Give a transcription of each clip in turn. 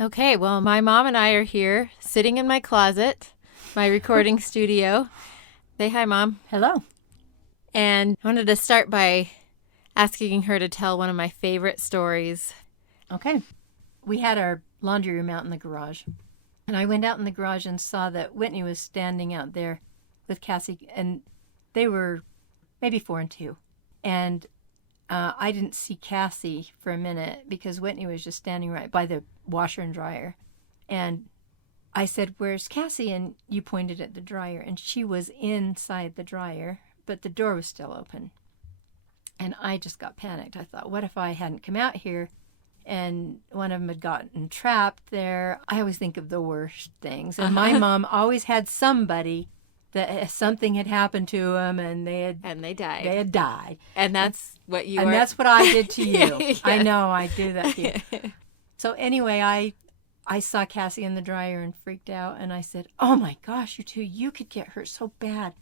Okay, well, my mom and I are here sitting in my closet, my recording studio. Say hi, Mom. Hello. And I wanted to start by asking her to tell one of my favorite stories. Okay. We had our laundry room out in the garage. And I went out in the garage and saw that Whitney was standing out there with Cassie, and they were maybe 4 and 2. And I didn't see Cassie for a minute because Whitney was just standing right by the washer and dryer. And I said, "Where's Cassie?" And you pointed at the dryer. And she was inside the dryer, but the door was still open. And I just got panicked. I thought, what if I hadn't come out here and one of them had gotten trapped there? I always think of the worst things. And my mom always had somebody that something had happened to them and they died. They had died. And that's what you And are. that's what I did to you. Yes. I know I do that to you. So anyway, I saw Cassie in the dryer and freaked out. And I said, "Oh my gosh, you two, you could get hurt so bad.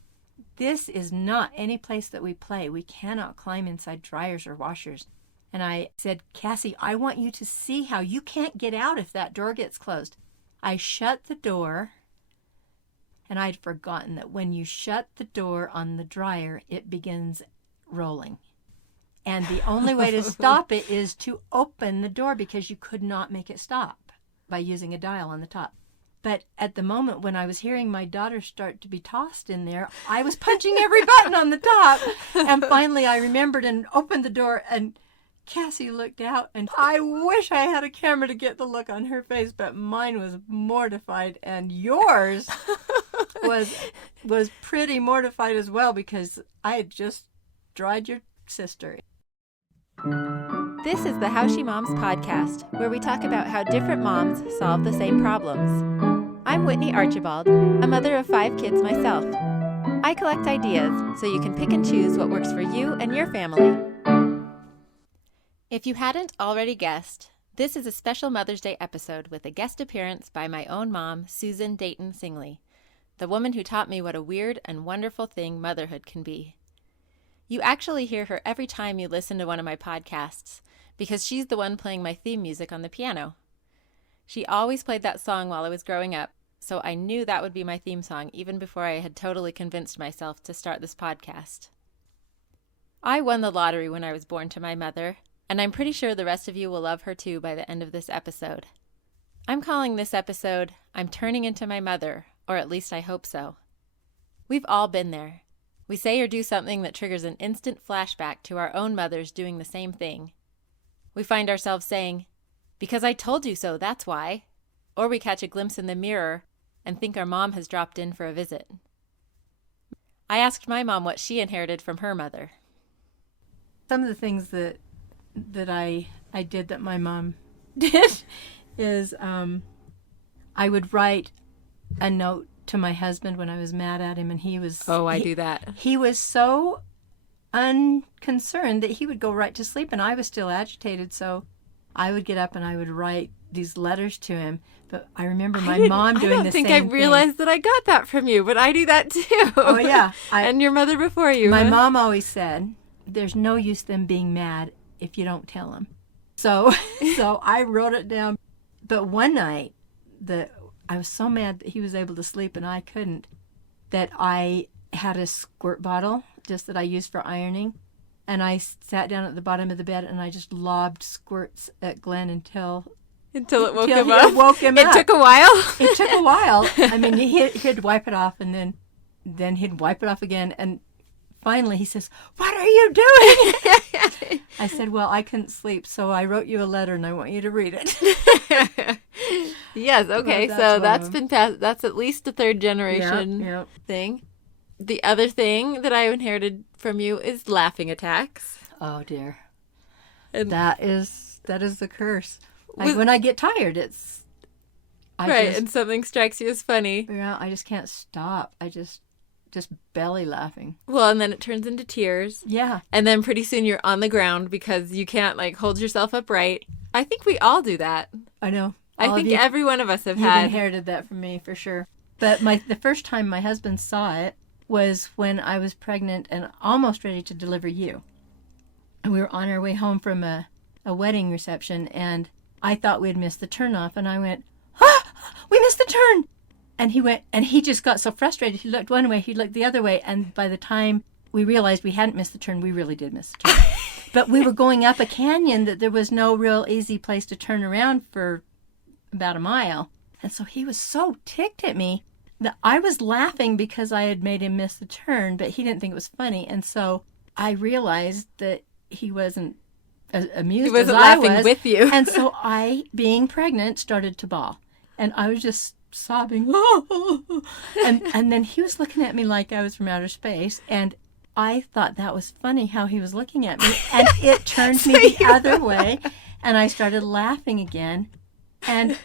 This is not any place that we play. We cannot climb inside dryers or washers." And I said, "Cassie, I want you to see how you can't get out if that door gets closed." I shut the door, and I'd forgotten that when you shut the door on the dryer, it begins rolling. And the only way to stop it is to open the door because you could not make it stop by using a dial on the top. But at the moment when I was hearing my daughter start to be tossed in there, I was punching every button on the top. And finally I remembered and opened the door, and Cassie looked out, and I wish I had a camera to get the look on her face, but mine was mortified, and yours was pretty mortified as well because I had just dried your sister. This is the How She Moms podcast, where we talk about how different moms solve the same problems. I'm Whitney Archibald, a mother of 5 kids myself. I collect ideas so you can pick and choose what works for you and your family. If you hadn't already guessed, this is a special Mother's Day episode with a guest appearance by my own mom, Susan Dayton Singley, the woman who taught me what a weird and wonderful thing motherhood can be. You actually hear her every time you listen to one of my podcasts, because she's the one playing my theme music on the piano. She always played that song while I was growing up, so I knew that would be my theme song even before I had totally convinced myself to start this podcast. I won the lottery when I was born to my mother, and I'm pretty sure the rest of you will love her too by the end of this episode. I'm calling this episode, "I'm Turning Into My Mother," or at least I hope so. We've all been there. We say or do something that triggers an instant flashback to our own mothers doing the same thing. We find ourselves saying, "Because I told you so, that's why." Or we catch a glimpse in the mirror and think our mom has dropped in for a visit. I asked my mom what she inherited from her mother. Some of the things that I did that my mom did is I would write a note to my husband when I was mad at him, and he was... Oh, I do that. He was so unconcerned that he would go right to sleep, and I was still agitated, so I would get up and I would write these letters to him. But I remember my mom doing the same thing. I don't think I realized that I got that from you, but I do that too. Oh, yeah. And your mother before you. My mom always said, "There's no use them being mad if you don't tell them." So I wrote it down. But one night, I was so mad that he was able to sleep and I couldn't, that I had a squirt bottle just that I used for ironing, and I sat down at the bottom of the bed and I just lobbed squirts at Glenn until it woke him up. Woke him up. It took a while. It took a while. I mean, he'd wipe it off, and then he'd wipe it off again, and finally he says, "What are you doing?" I said, "Well, I couldn't sleep, so I wrote you a letter and I want you to read it." Yes, okay, so that's been passed. That's at least a third generation thing. The other thing that I inherited from you is laughing attacks. Oh dear. And that is the curse. Like when I get tired, and something strikes you as funny. Yeah, I just can't stop. I just belly laughing. Well, and then it turns into tears. Yeah. And then pretty soon you're on the ground because you can't hold yourself upright. I think we all do that. I know. I think every one of us have you've had. inherited that from me for sure. But the first time my husband saw it was when I was pregnant and almost ready to deliver you. And we were on our way home from a wedding reception, and I thought we'd missed the turnoff, and I went, ah, we missed the turn. And he went, and he just got so frustrated. He looked one way, he looked the other way, and by the time we realized we hadn't missed the turn, we really did miss the turn. But we were going up a canyon that there was no real easy place to turn around for about a mile. And so he was so ticked at me that I was laughing because I had made him miss the turn, but he didn't think it was funny. And so I realized that he wasn't as amused as I was. He wasn't laughing with you. And so I, being pregnant, started to bawl. And I was just sobbing. And then he was looking at me like I was from outer space. And I thought that was funny how he was looking at me. And it turned me the other way. And I started laughing again and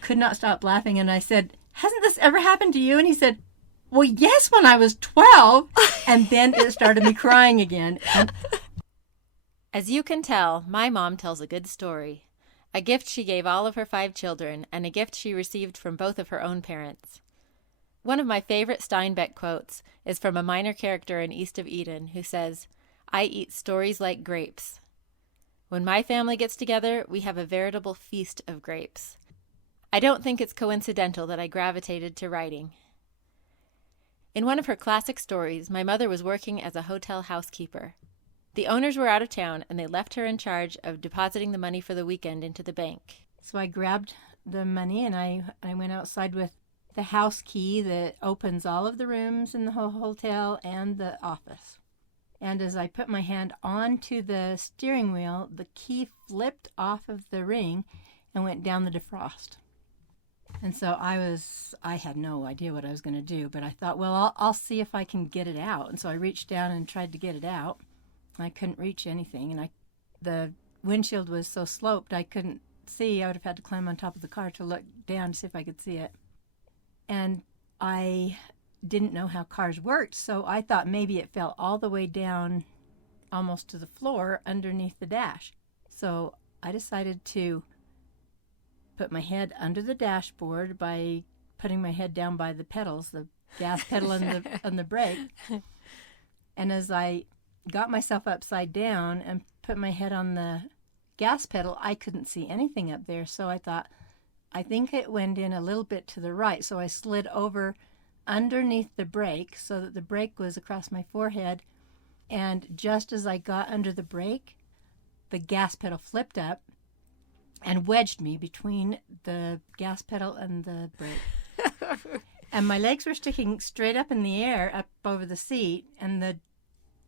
could not stop laughing. And I said, hasn't this ever happened to you? And he said, well, yes, when I was 12. And then it started me crying again. As you can tell, my mom tells a good story. A gift she gave all of her 5 children, and a gift she received from both of her own parents. One of my favorite Steinbeck quotes is from a minor character in East of Eden who says, "I eat stories like grapes. When my family gets together, we have a veritable feast of grapes." I don't think it's coincidental that I gravitated to writing. In one of her classic stories, my mother was working as a hotel housekeeper. The owners were out of town, and they left her in charge of depositing the money for the weekend into the bank. So I grabbed the money, and I went outside with the house key that opens all of the rooms in the whole hotel and the office. And as I put my hand onto the steering wheel, the key flipped off of the ring and went down the defrost. And so I had no idea what I was going to do, but I thought, well, I'll see if I can get it out. And so I reached down and tried to get it out. I couldn't reach anything, and the windshield was so sloped I couldn't see. I would have had to climb on top of the car to look down to see if I could see it. And I didn't know how cars worked, so I thought maybe it fell all the way down almost to the floor underneath the dash. So I decided to put my head under the dashboard by putting my head down by the pedals, the gas pedal and the brake. And as I got myself upside down and put my head on the gas pedal, I couldn't see anything up there. So I thought, I think it went in a little bit to the right. So I slid over underneath the brake so that the brake was across my forehead. And just as I got under the brake, the gas pedal flipped up and wedged me between the gas pedal and the brake. And my legs were sticking straight up in the air, up over the seat, and the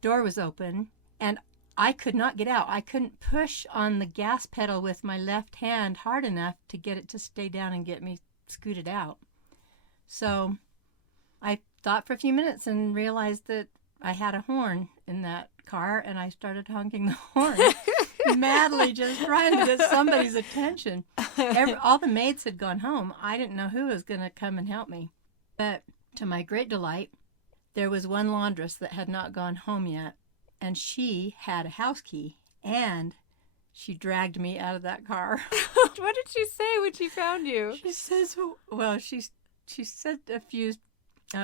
door was open, and I could not get out. I couldn't push on the gas pedal with my left hand hard enough to get it to stay down and get me scooted out. So I thought for a few minutes and realized that I had a horn in that car, and I started honking the horn, madly just trying to get somebody's attention. All the maids had gone home. I didn't know who was going to come and help me. But to my great delight, there was one laundress that had not gone home yet, and she had a house key, and she dragged me out of that car. What did she say when she found you? She says, well, she said a few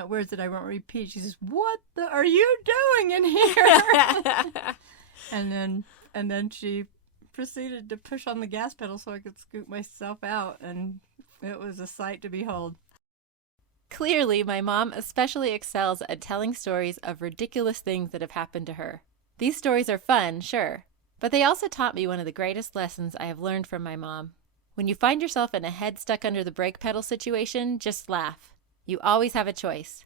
words that I won't repeat. She says, "What are you doing in here?" and then she proceeded to push on the gas pedal so I could scoot myself out, and it was a sight to behold. Clearly, my mom especially excels at telling stories of ridiculous things that have happened to her. These stories are fun, sure, but they also taught me one of the greatest lessons I have learned from my mom. When you find yourself in a head stuck under the brake pedal situation, just laugh. You always have a choice.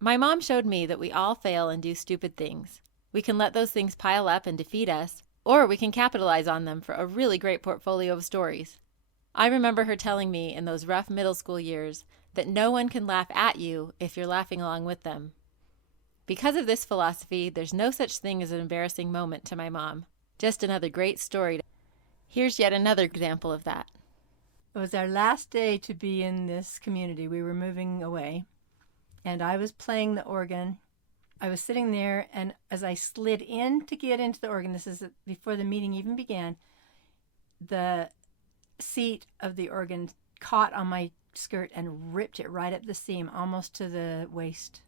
My mom showed me that we all fail and do stupid things. We can let those things pile up and defeat us, or we can capitalize on them for a really great portfolio of stories. I remember her telling me in those rough middle school years that no one can laugh at you if you're laughing along with them. Because of this philosophy, there's no such thing as an embarrassing moment to my mom. Just another great story. Here's yet another example of that. It was our last day to be in this community. We were moving away, and I was playing the organ. I was sitting there, and as I slid in to get into the organ, this is before the meeting even began, the seat of the organ caught on my skirt and ripped it right up the seam, almost to the waist.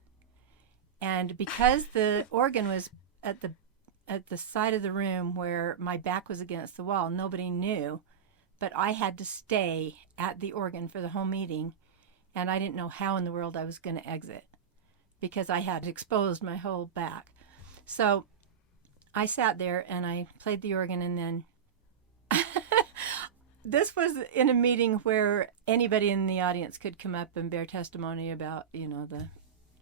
And because the organ was at the side of the room where my back was against the wall, nobody knew but I had to stay at the organ for the whole meeting, and I didn't know how in the world I was going to exit because I had exposed my whole back. So I sat there and I played the organ, and then this was in a meeting where anybody in the audience could come up and bear testimony about,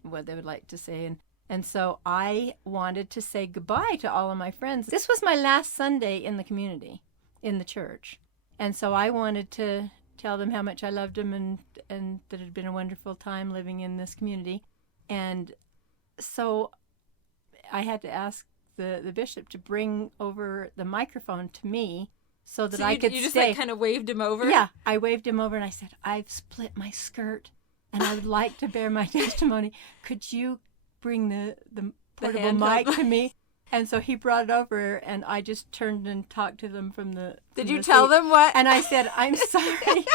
what they would like to say. And so I wanted to say goodbye to all of my friends. This was my last Sunday in the community, in the church. And so I wanted to tell them how much I loved them and that it had been a wonderful time living in this community. And so I had to ask the bishop to bring over the microphone to me so that I could stay. You just like kind of waved him over? Yeah, I waved him over and I said, I've split my skirt and I would like to bear my testimony. Could you bring the portable mic to me? And so he brought it over, and I just turned and talked to them from the Did you tell them what? And I said, I'm sorry.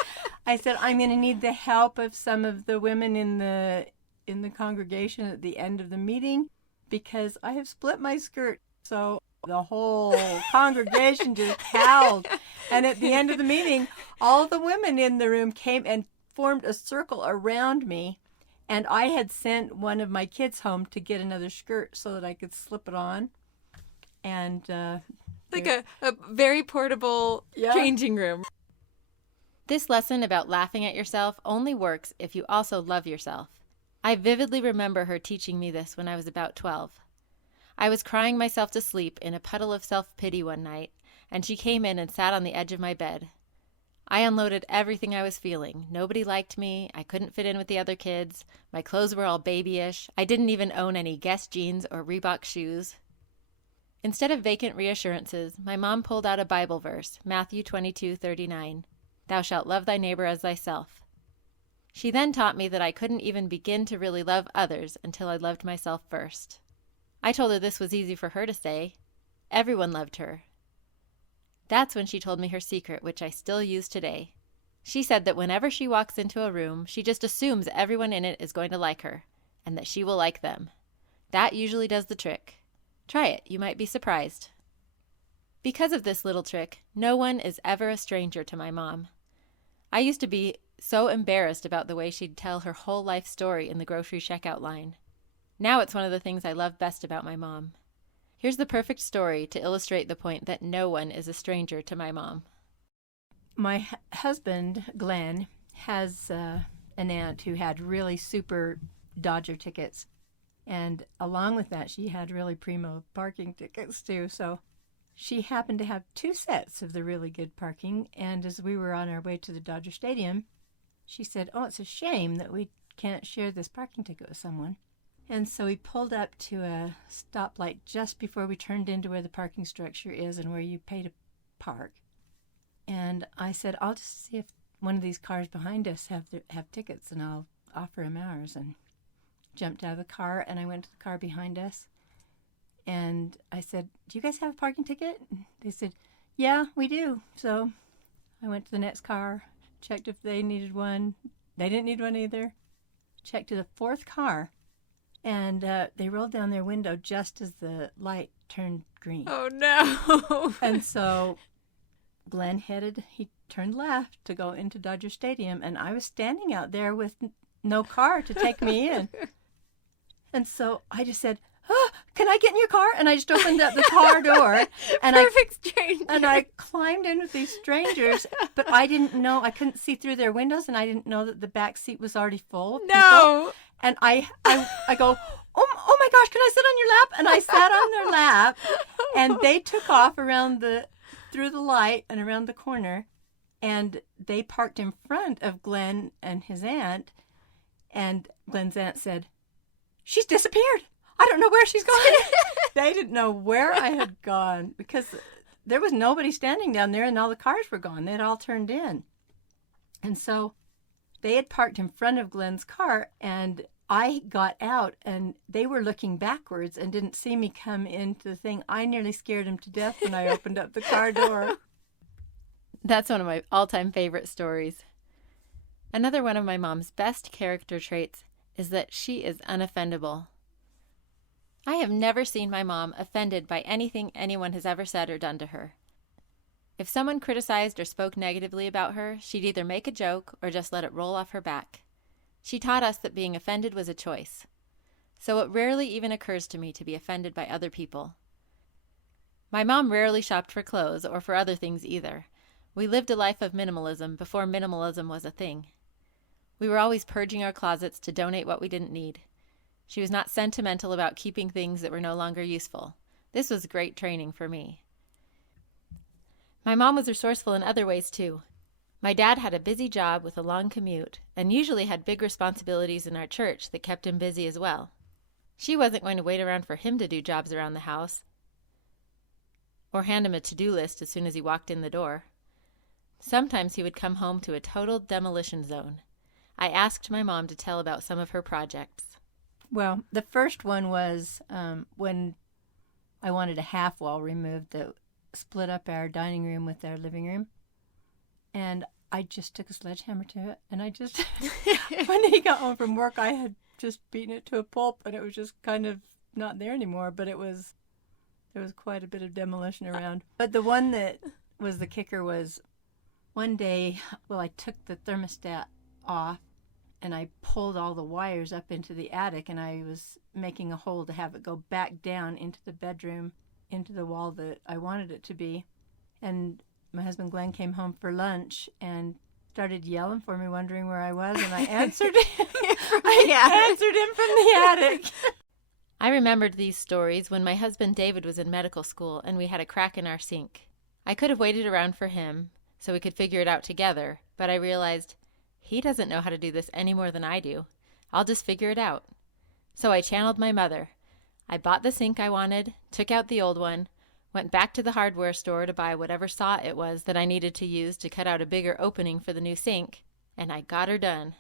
I said, I'm going to need the help of some of the women in the congregation at the end of the meeting because I have split my skirt. So the whole congregation just howled. And at the end of the meeting, all the women in the room came and formed a circle around me. And I had sent one of my kids home to get another skirt so that I could slip it on. And like a very portable changing room. This lesson about laughing at yourself only works if you also love yourself. I vividly remember her teaching me this when I was about 12. I was crying myself to sleep in a puddle of self-pity one night, and she came in and sat on the edge of my bed. I unloaded everything I was feeling. Nobody liked me. I couldn't fit in with the other kids. My clothes were all babyish. I didn't even own any Guess jeans or Reebok shoes. Instead of vacant reassurances, my mom pulled out a Bible verse, Matthew 22:39. Thou shalt love thy neighbor as thyself. She then taught me that I couldn't even begin to really love others until I loved myself first. I told her this was easy for her to say. Everyone loved her. That's when she told me her secret, which I still use today. She said that whenever she walks into a room, she just assumes everyone in it is going to like her, and that she will like them. That usually does the trick. Try it, you might be surprised. Because of this little trick, no one is ever a stranger to my mom. I used to be so embarrassed about the way she'd tell her whole life story in the grocery checkout line. Now it's one of the things I love best about my mom. Here's the perfect story to illustrate the point that no one is a stranger to my mom. My husband, Glenn, has an aunt who had really super Dodger tickets. And along with that, she had really primo parking tickets too. So she happened to have 2 sets of the really good parking. And as we were on our way to the Dodger Stadium, she said, oh, it's a shame that we can't share this parking ticket with someone. And so we pulled up to a stoplight just before we turned into where the parking structure is and where you pay to park. And I said, I'll just see if one of these cars behind us have tickets, and I'll offer them ours. And jumped out of the car, and I went to the car behind us. And I said, do you guys have a parking ticket? And they said, yeah, we do. So I went to the next car, checked if they needed one. They didn't need one either. Checked to the 4th car. And they rolled down their window just as the light turned green. Oh, no. And so Glenn he turned left to go into Dodger Stadium, and I was standing out there with no car to take me in. And so I just said, oh, can I get in your car? And I just opened up the car door. And Perfect stranger. And I climbed in with these strangers, but I didn't know, I couldn't see through their windows, and I didn't know that the back seat was already full of people. And I go, oh my gosh, can I sit on your lap? And I sat on their lap, and they took off through the light and around the corner, and they parked in front of Glenn and his aunt, and Glenn's aunt said, she's disappeared. I don't know where she's gone. They didn't know where I had gone because there was nobody standing down there, and all the cars were gone. They had all turned in. And so they had parked in front of Glenn's car, and I got out, and they were looking backwards and didn't see me come into the thing. I nearly scared them to death when I opened up the car door. That's one of my all-time favorite stories. Another one of my mom's best character traits is that she is unoffendable. I have never seen my mom offended by anything anyone has ever said or done to her. If someone criticized or spoke negatively about her, she'd either make a joke or just let it roll off her back. She taught us that being offended was a choice. So it rarely even occurs to me to be offended by other people. My mom rarely shopped for clothes or for other things either. We lived a life of minimalism before minimalism was a thing. We were always purging our closets to donate what we didn't need. She was not sentimental about keeping things that were no longer useful. This was great training for me. My mom was resourceful in other ways too. My dad had a busy job with a long commute and usually had big responsibilities in our church that kept him busy as well. She wasn't going to wait around for him to do jobs around the house or hand him a to-do list as soon as he walked in the door. Sometimes he would come home to a total demolition zone. I asked my mom to tell about some of her projects. Well, the first one was when I wanted a half wall removed that split up our dining room with our living room. And I just took a sledgehammer to it. And when he got home from work, I had just beaten it to a pulp and it was just kind of not there anymore. But there was quite a bit of demolition around. But the one that was the kicker was one day, I took the thermostat off and I pulled all the wires up into the attic and I was making a hole to have it go back down into the bedroom, into the wall that I wanted it to be. And my husband Glenn came home for lunch and started yelling for me, wondering where I was, and I answered him. Answered him from the attic. I remembered these stories when my husband David was in medical school and we had a crack in our sink. I could have waited around for him so we could figure it out together, but I realized he doesn't know how to do this any more than I do. I'll just figure it out. So I channeled my mother. I bought the sink I wanted, took out the old one, went back to the hardware store to buy whatever saw it was that I needed to use to cut out a bigger opening for the new sink, and I got her done.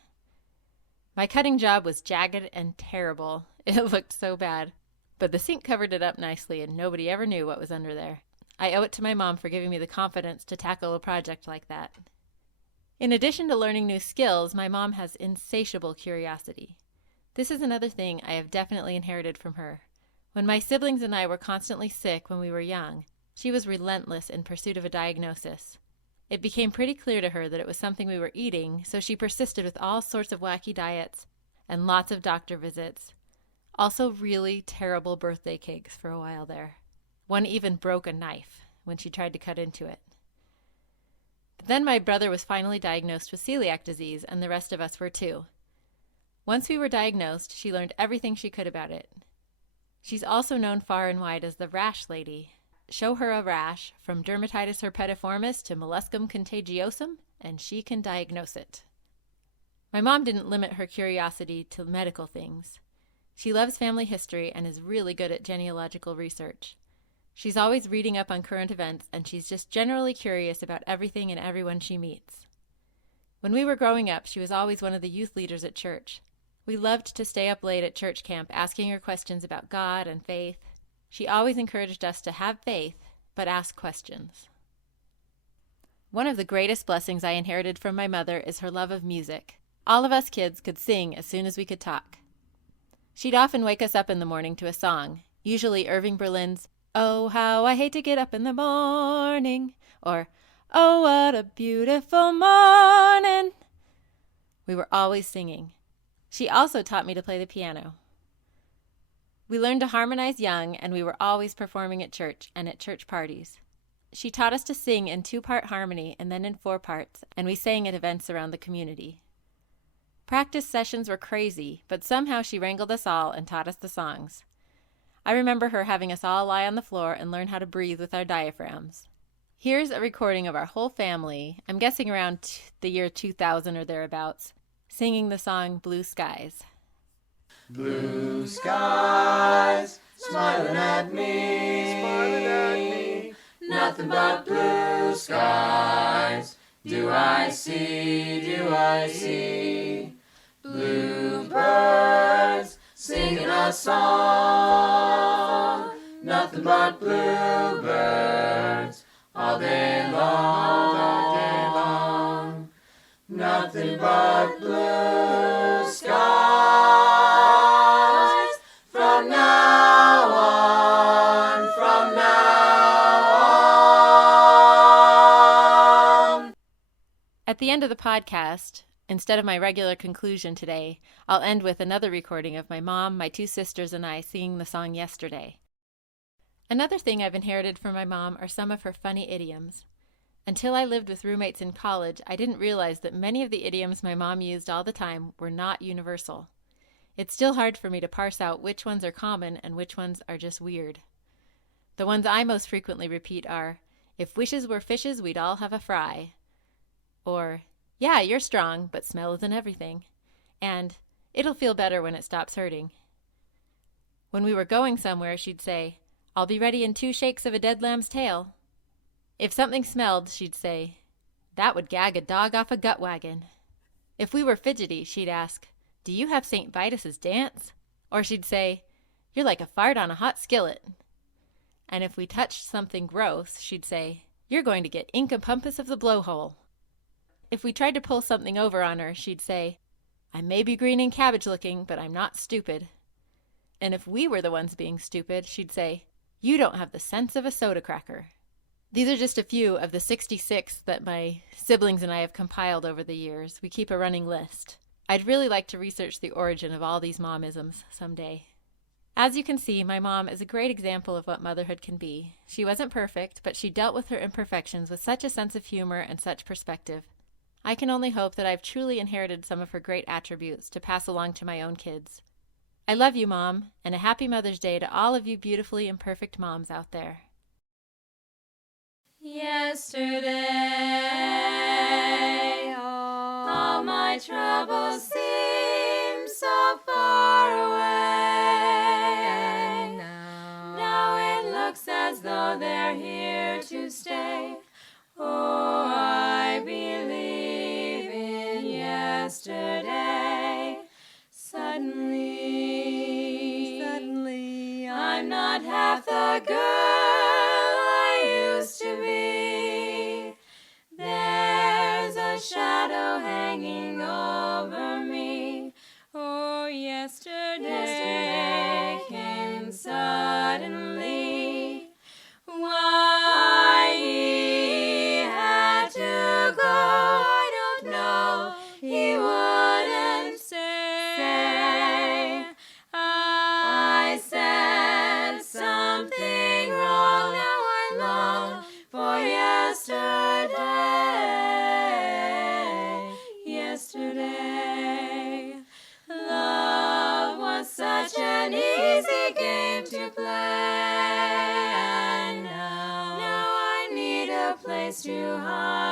My cutting job was jagged and terrible. It looked so bad. But the sink covered it up nicely and nobody ever knew what was under there. I owe it to my mom for giving me the confidence to tackle a project like that. In addition to learning new skills, my mom has insatiable curiosity. This is another thing I have definitely inherited from her. When my siblings and I were constantly sick when we were young, she was relentless in pursuit of a diagnosis. It became pretty clear to her that it was something we were eating, so she persisted with all sorts of wacky diets and lots of doctor visits. Also really terrible birthday cakes for a while there. One even broke a knife when she tried to cut into it. But then my brother was finally diagnosed with celiac disease, and the rest of us were too. Once we were diagnosed, she learned everything she could about it. She's also known far and wide as the rash lady. Show her a rash, from dermatitis herpetiformis to molluscum contagiosum, and she can diagnose it. My mom didn't limit her curiosity to medical things. She loves family history and is really good at genealogical research. She's always reading up on current events, and she's just generally curious about everything and everyone she meets. When we were growing up, she was always one of the youth leaders at church. We loved to stay up late at church camp asking her questions about God and faith. She always encouraged us to have faith, but ask questions. One of the greatest blessings I inherited from my mother is her love of music. All of us kids could sing as soon as we could talk. She'd often wake us up in the morning to a song, usually Irving Berlin's "Oh, how I hate to get up in the morning," or "Oh, what a beautiful morning." We were always singing. She also taught me to play the piano. We learned to harmonize young, and we were always performing at church and at church parties. She taught us to sing in 2-part harmony and then in 4 parts, and we sang at events around the community. Practice sessions were crazy, but somehow she wrangled us all and taught us the songs. I remember her having us all lie on the floor and learn how to breathe with our diaphragms. Here's a recording of our whole family, I'm guessing around the year 2000 or thereabouts, singing the song Blue Skies. Blue skies, smiling at me, nothing but blue skies, do I see, bluebirds singing a song, nothing but bluebirds, all day long, nothing but blue skies. From now At the end of the podcast, instead of my regular conclusion today, I'll end with another recording of my mom, my 2 sisters, and I singing the song Yesterday. Another thing I've inherited from my mom are some of her funny idioms. Until I lived with roommates in college, I didn't realize that many of the idioms my mom used all the time were not universal. It's still hard for me to parse out which ones are common and which ones are just weird. The ones I most frequently repeat are, "If wishes were fishes, we'd all have a fry." Or, "Yeah, you're strong, but smell isn't everything." And, "It'll feel better when it stops hurting." When we were going somewhere, she'd say, "I'll be ready in 2 shakes of a dead lamb's tail." If something smelled, she'd say, "That would gag a dog off a gut wagon." If we were fidgety, she'd ask, "Do you have St. Vitus's dance?" Or she'd say, "You're like a fart on a hot skillet." And if we touched something gross, she'd say, "You're going to get incompass of the blowhole." If we tried to pull something over on her, she'd say, "I may be green and cabbage looking, but I'm not stupid." And if we were the ones being stupid, she'd say, "You don't have the sense of a soda cracker." These are just a few of the 66 that my siblings and I have compiled over the years. We keep a running list. I'd really like to research the origin of all these momisms someday. As you can see, my mom is a great example of what motherhood can be. She wasn't perfect, but she dealt with her imperfections with such a sense of humor and such perspective. I can only hope that I've truly inherited some of her great attributes to pass along to my own kids. I love you, Mom, and a happy Mother's Day to all of you beautifully imperfect moms out there. Yesterday, all my troubles seem so far away. Now it looks as though they're here to stay. Oh, I believe in yesterday. Suddenly, I'm not half the girl I used to be. There's a shadow hanging over me. Oh, yesterday came suddenly. Why he had to go, I don't know. He wouldn't say. I said something wrong. Now I long for yesterday. Yesterday, love was such an easy game to play. And now I need a place to hide.